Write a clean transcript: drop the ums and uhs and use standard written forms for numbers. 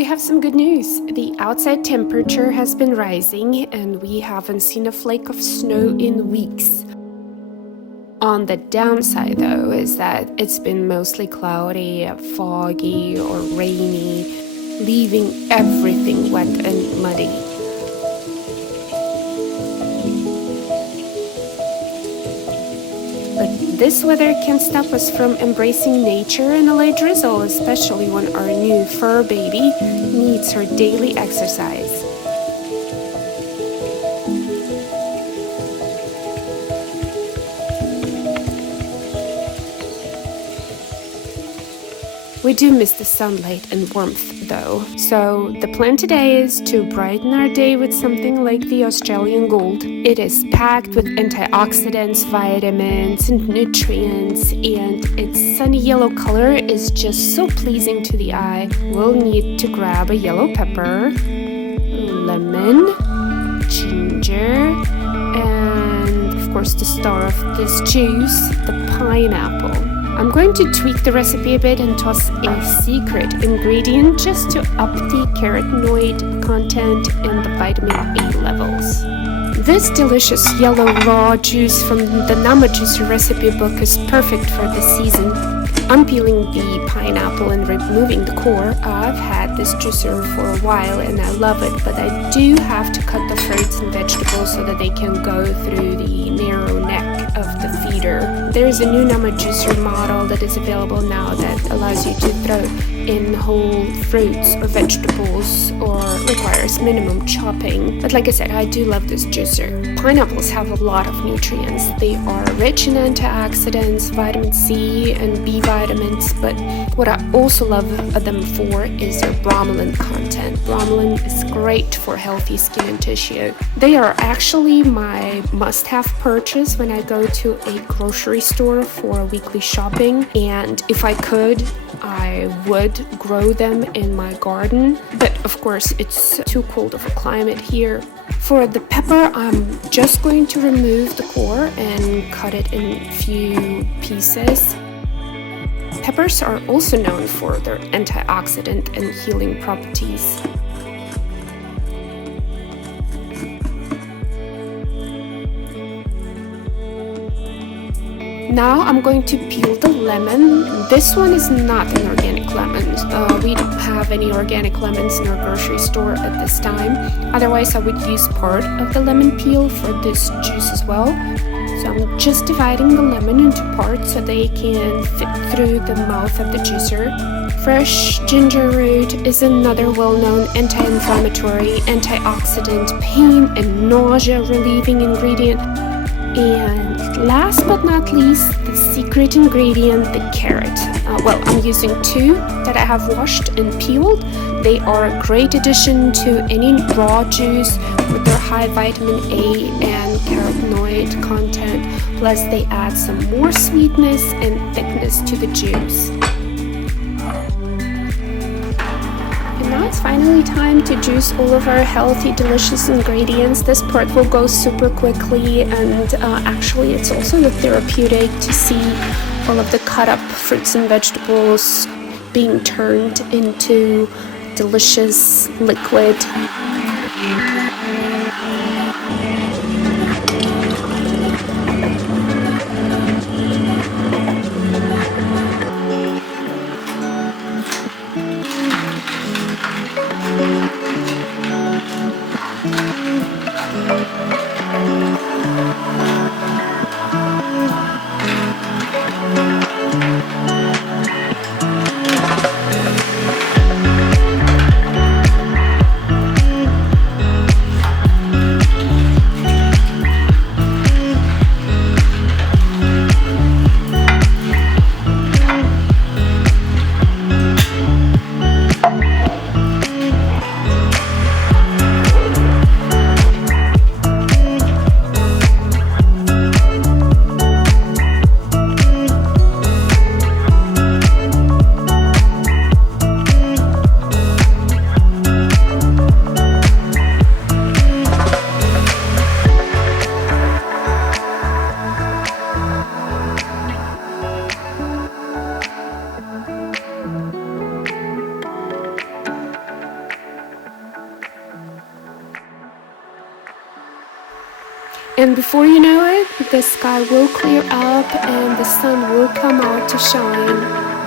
We have some good news. The outside temperature has been rising and we haven't seen a flake of snow in weeks. On the downside though is that it's been mostly cloudy, foggy or rainy, leaving everything wet and muddy. But this weather can't stop us from embracing nature and a light drizzle, especially when our new fur baby needs her daily exercise. We do miss the sunlight and warmth though, so the plan today is to brighten our day with something like the Australian gold. It is packed with antioxidants, vitamins, and nutrients, and its sunny yellow color is just so pleasing to the eye. We'll need to grab a yellow pepper, lemon, ginger, and of course the star of this juice, the pineapple. I'm going to tweak the recipe a bit and toss a secret ingredient just to up the carotenoid content and the vitamin A levels. This delicious yellow raw juice from the Nama Juicer recipe book is perfect for this season. Unpeeling the pineapple and removing the core, I've had this juicer for a while and I love it, but I do have to cut the fruits and vegetables so that they can go through the narrow neck of the feeder. There is a new Nama Juicer model that is available now that allows you to throw in whole fruits or vegetables or requires minimum chopping. But like I said, I do love this juicer. Pineapples have a lot of nutrients. They are rich in antioxidants, vitamin C and B vitamins, but what I also love them for is their bromelain content. Bromelain is great for healthy skin and tissue. They are actually my must-have purchase when I go to a grocery store for weekly shopping, and if I could, I would grow them in my garden, but of course it's too cold of a climate here. For the pepper, I'm just going to remove the core and cut it in a few pieces. Peppers are also known for their antioxidant and healing properties. Now I'm going to peel the lemon. This one is not an organic lemon. We don't have any organic lemons in our grocery store at this time. Otherwise, I would use part of the lemon peel for this juice as well. So I'm just dividing the lemon into parts so they can fit through the mouth of the juicer. Fresh ginger root is another well-known anti-inflammatory, antioxidant, pain and nausea relieving ingredient. And last but not least, the secret ingredient, the carrot. I'm using two that I have washed and peeled. They are a great addition to any raw juice with their high vitamin A and carotenoid content. Plus, they add some more sweetness and thickness to the juice. Now it's finally time to juice all of our healthy, delicious ingredients. This part will go super quickly, and actually it's also therapeutic to see all of the cut up fruits and vegetables being turned into delicious liquid. And before you know it, the sky will clear up and the sun will come out to shine.